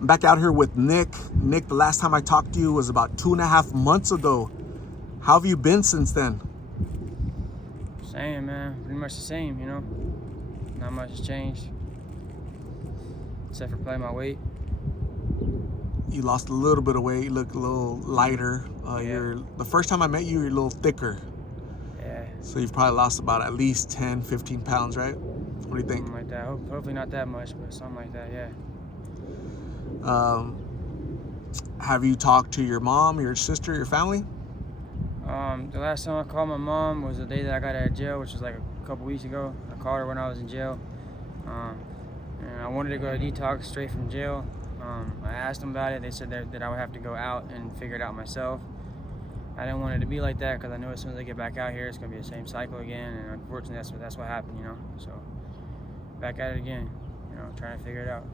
I'm back out here with Nick. Nick, the last time I talked to you was about 2.5 months ago. How have you been since then? Same, man. Pretty much the same, you know. Not much has changed. Except for playing my weight. You lost a little bit of weight. You look a little lighter. Yeah. The first time I met you, you're a little thicker. Yeah. So you've probably lost about at least 10, 15 pounds, right? What do you think? Something like that. Hopefully not that much, but something like that, yeah. Have you talked to your mom, your sister, your family? The last time I called my mom was the day that I got out of jail, which was like a couple weeks ago. I called her when I was in jail. And I wanted to go to detox straight from jail. I asked them about it. They said that I would have to go out and figure it out myself. I didn't want it to be like that because I know as soon as I get back out here, it's going to be the same cycle again. And unfortunately, that's what happened, you know. So, back at it again, you know, trying to figure it out.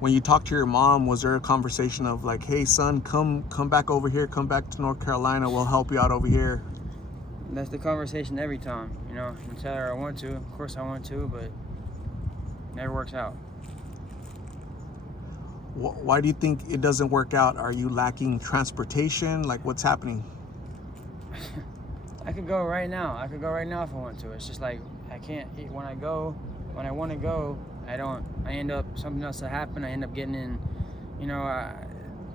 When you talked to your mom, was there a conversation of like, hey, son, come back over here, come back to North Carolina, we'll help you out over here? That's the conversation every time, you know. I tell her I want to. Of course I want to, but it never works out. Why do you think it doesn't work out? Are you lacking transportation? Like, what's happening? I could go right now. I could go right now if I want to. It's just like I can't. When I want to go, I don't. I end up something else to happen. I end up getting in. You know,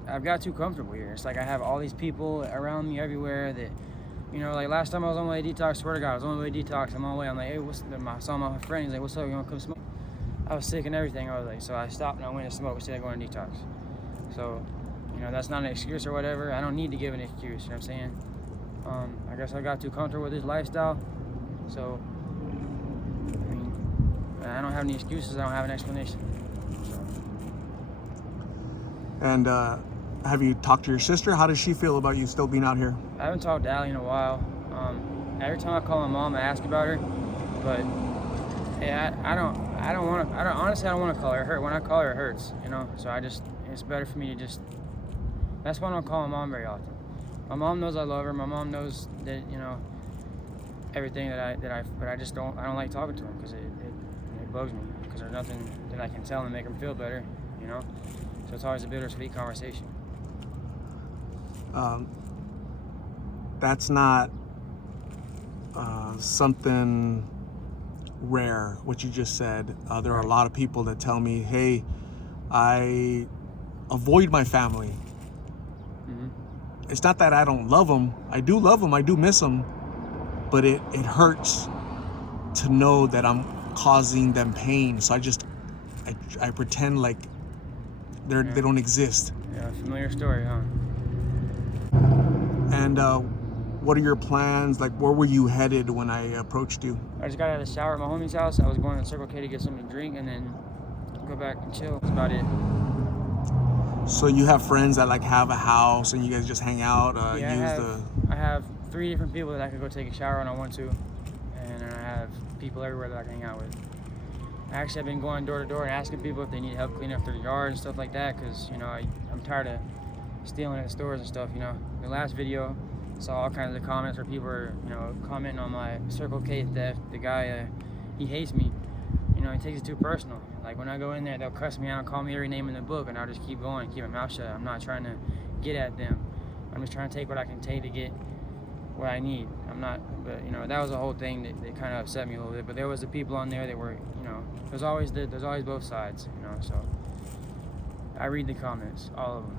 I've got too comfortable here. It's like I have all these people around me everywhere that, you know, like last time I was on my way to detox. Swear to God, I was on my way to detox. I'm on my way. I'm like, hey, I saw my friend. He's like, what's up? You want to come smoke? I was sick and everything. I was like, so I stopped and I went to smoke instead of going to detox. So, you know, that's not an excuse or whatever. I don't need to give an excuse. You know what I'm saying? I guess I got too comfortable with this lifestyle. So, I mean, I don't have any excuses. I don't have an explanation. So. And have you talked to your sister? How does she feel about you still being out here? I haven't talked to Allie in a while. Every time I call my mom, I ask about her, but yeah, honestly, I don't want to call her. When I call her, it hurts, you know. So it's better for me to just. That's why I don't call my mom very often. My mom knows I love her. My mom knows that, you know, everything but I just don't. I don't like talking to them because it bugs me because there's nothing that I can tell them to make them feel better, you know. So it's always a bittersweet conversation. That's not something rare, what you just said. There are a lot of people that tell me, hey, I avoid my family. Mm-hmm. It's not that I don't love them. I do love them. I do miss them. But it hurts to know that I'm causing them pain. So I pretend like they don't exist. Yeah, familiar story, huh? And what are your plans? Like, where were you headed when I approached you? I just got out of the shower at my homie's house. I was going to Circle K to get something to drink and then go back and chill. That's about it. So you have friends that like have a house and you guys just hang out? I have 3 different people that I could go take a shower when I want to, and I have people everywhere that I can hang out with. Actually, I've been going door to door and asking people if they need help cleaning up their yard and stuff like that, because, you know, I'm tired of stealing at stores and stuff, you know. The last video, I saw all kinds of comments where people are, you know, commenting on my Circle K theft. The guy, he hates me. You know, he takes it too personal. Like, when I go in there, they'll cuss me out and call me every name in the book, and I'll just keep going, keep my mouth shut. I'm not trying to get at them. I'm just trying to take what I can take to get what I need. But, you know, that was the whole thing that kind of upset me a little bit. But there was the people on there that were, you know, there's always both sides, you know, so I read the comments, all of them.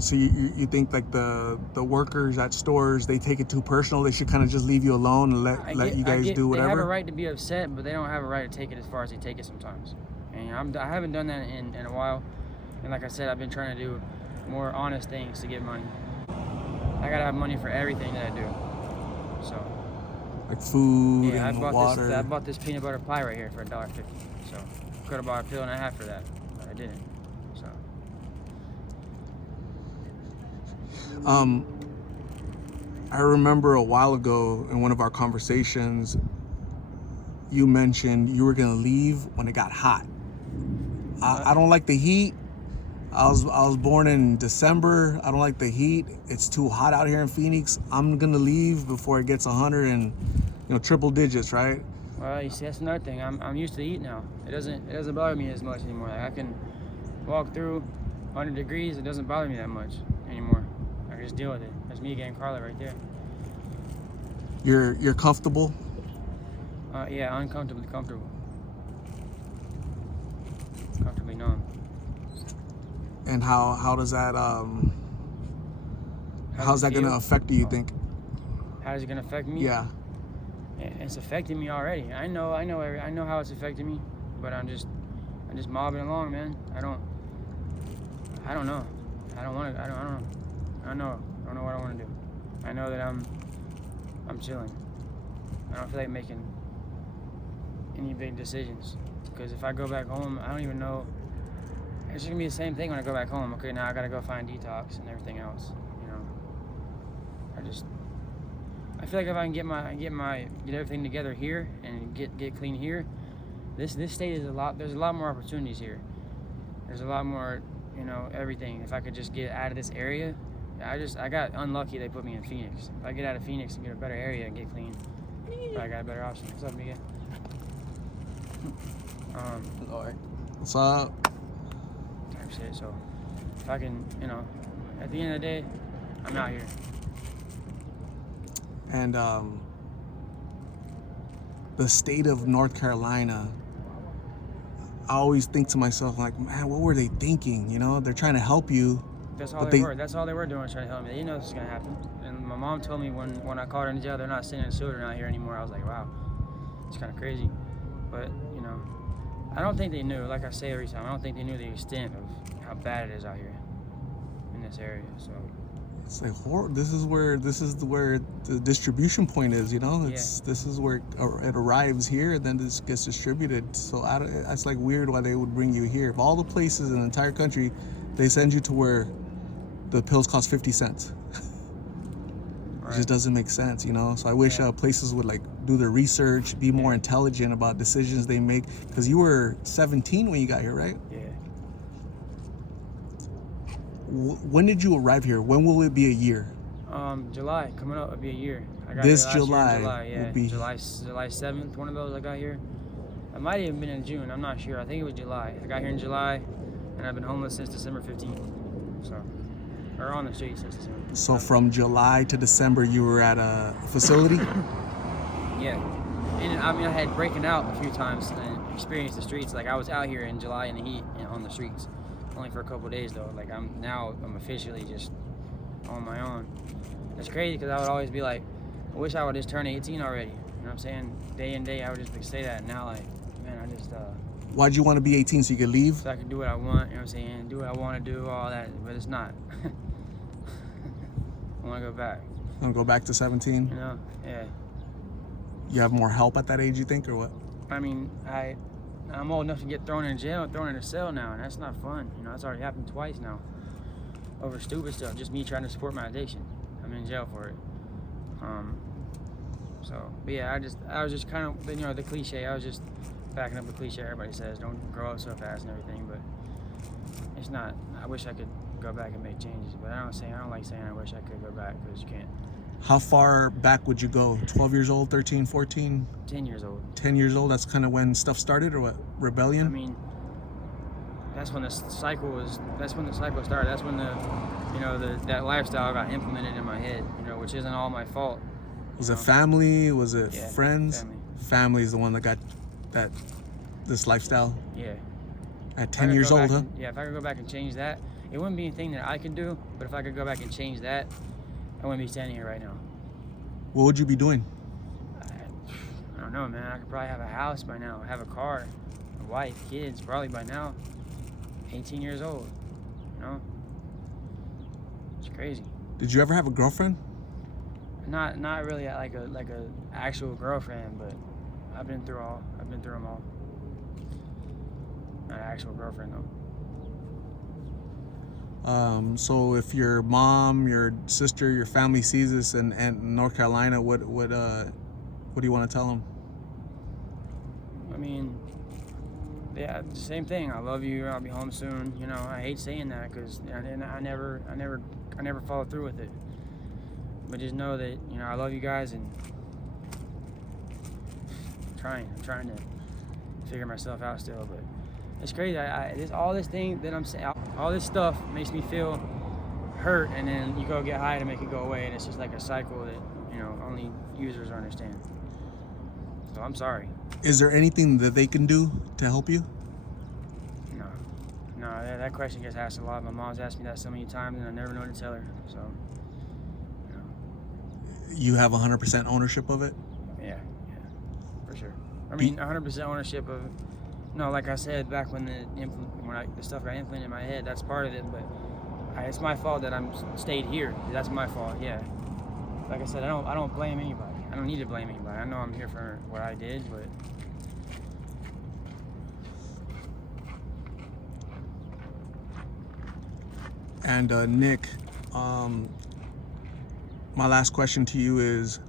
So you think like the workers at stores, they take it too personal? They should kind of just leave you alone and let you guys do whatever? They have a right to be upset, but they don't have a right to take it as far as they take it sometimes. And I haven't done that in a while. And like I said, I've been trying to do more honest things to get money. I gotta have money for everything that I do. So. Like food and water. I bought this peanut butter pie right here for $1.50. So could have bought a pill and a half for that, but I didn't. So. I remember a while ago in one of our conversations, you mentioned you were gonna leave when it got hot. I don't like the heat. I was born in December. I don't like the heat. It's too hot out here in Phoenix. I'm gonna leave before it gets 100 and, you know, triple digits, right? Well, you see, that's another thing. I'm used to the heat now. It doesn't bother me as much anymore. Like, I can walk through 100 degrees. It doesn't bother me that much anymore. I can just deal with it. That's me getting Carla right there. You're comfortable? Yeah, uncomfortably comfortable. Comfortably numb. And how does that how's that gonna feel? affect you think? How is it gonna affect me? Yeah. It's affecting me already. I know how it's affecting me, but I'm just mobbing along, man. I don't know. I don't want to. I don't know what I want to do. I know that I'm chilling. I don't feel like making any big decisions, because if I go back home, I don't even know. It's just gonna be the same thing when I go back home. Okay, now I gotta go find detox and everything else. You know, I feel like if I can get everything together here and get clean here, this state is there's a lot more opportunities here. There's a lot more, you know, everything. If I could just get out of this area, I got unlucky they put me in Phoenix. If I get out of Phoenix and get a better area and get clean, I got a better option. What's up, Miguel? Lord. What's up? Type shit. So if I can, you know, at the end of the day, I'm out here. And the state of North Carolina, I always think to myself, like, man, what were they thinking? You know, they're trying to help you. That's all But they were. That's all they were doing, trying to help me. They didn't know this was gonna happen. And my mom told me when I called her in jail, they're not sending the children out here anymore. I was like, wow, it's kind of crazy. But you know, I don't think they knew. Like I say every time, I don't think they knew the extent of how bad it is out here in this area. So It's like this is where the distribution point is. You know, this is where it arrives here, and then this gets distributed. So it's like weird why they would bring you here. Of all the places in the entire country, they send you to where the pills cost 50 cents. It just doesn't make sense, you know. So I wish places would like do their research, be more intelligent about decisions they make. Because you were 17 when you got here, right? yeah. When did you arrive here? When will it be a year? July coming up, it'll be a year. I got This here last year in July July, yeah. will be- July 7th. One of those I got here. It might have been in June. I'm not sure. I think it was July. I got here in July, and I've been homeless since December 15th. So, or on the street since December. So from July to December, you were at a facility? Yeah. And I mean, I had breaking out a few times and experienced the streets. Like I was out here in July in the heat and on the streets, only for a couple of days though. Like I'm officially just on my own. It's crazy because I would always be like, I wish I would just turn 18 already. You know what I'm saying? Day in day, I would just say that. And now like, man, I just Why'd you want to be 18 so you could leave? so I can do what I want. You know what I'm saying? Do what I want to do, all that. But it's not. I want to go back. And go back to 17? You know? Yeah. You have more help at that age, you think, or what? I mean, I'm old enough to get thrown in jail and thrown in a cell now, and that's not fun. You know, that's already happened twice now. Over stupid stuff, just me trying to support my addiction. I'm in jail for it. But yeah, I was just kind of, you know, the cliche. I was just backing up the cliche everybody says, don't grow up so fast and everything, but it's not. I wish I could go back and make changes, but I don't like saying I wish I could go back, because you can't. How far back would you go? 12 years old, 13, 14? 10 years old. 10 years old? That's kind of when stuff started, or what? Rebellion? I mean, that's when the cycle started. That's when that lifestyle got implemented in my head, you know, which isn't all my fault. Was it family? Was it Yeah, friends? family. Family is the one that got this lifestyle Yeah. at If I 10 could years go old, back huh? and- yeah, if I could go back and change that, it wouldn't be anything that I could do, but if I could go back and change that, I wouldn't be standing here right now. What would you be doing? I don't know, man. I could probably have a house by now, have a car, a wife, kids, probably by now. 18 years old, you know? It's crazy. Did you ever have a girlfriend? Not really like a actual girlfriend, but I've been through them all. Not an actual girlfriend though. So if your mom, your sister, your family sees this in North Carolina, what do you want to tell them? I mean, yeah, the same thing. I love you. I'll be home soon. You know, I hate saying that because I never follow through with it. But just know that, you know, I love you guys, and I'm trying to figure myself out still, but it's crazy. All this thing that I'm saying, all this stuff makes me feel hurt, and then you go get high to make it go away, and it's just like a cycle that, you know, only users understand. So I'm sorry. Is there anything that they can do to help you? No, that question gets asked a lot. My mom's asked me that so many times, and I never know what to tell her. So, you know. You have 100% ownership of it? Yeah, for sure. I mean, 100% ownership of it. No, like I said, back when the stuff got implanted in my head, that's part of it. But it's my fault that I'm stayed here. That's my fault. Yeah. Like I said, I don't blame anybody. I don't need to blame anybody. I know I'm here for what I did, but. And Nick, my last question to you is,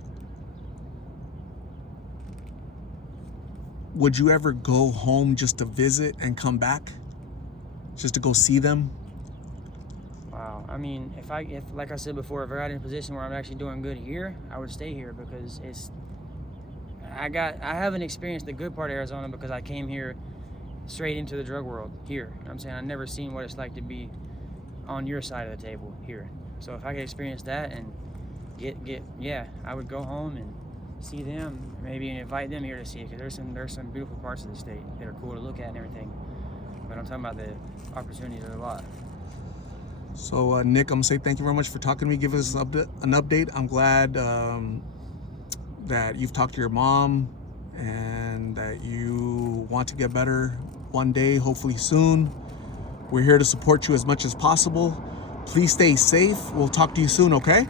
would you ever go home just to visit and come back? Just to go see them? Wow. I mean, if like I said before, if I got in a position where I'm actually doing good here, I would stay here, because I haven't experienced the good part of Arizona because I came here straight into the drug world here. You know what I'm saying? I've never seen what it's like to be on your side of the table here. So if I could experience that and I would go home and see them, maybe invite them here to see it, because there's some beautiful parts of the state that are cool to look at and everything. But I'm talking about the opportunities are a lot. So Nick, I'm gonna say thank you very much for talking to me, give us an update. I'm glad that you've talked to your mom and that you want to get better one day, hopefully soon. We're here to support you as much as possible. Please stay safe. We'll talk to you soon, okay?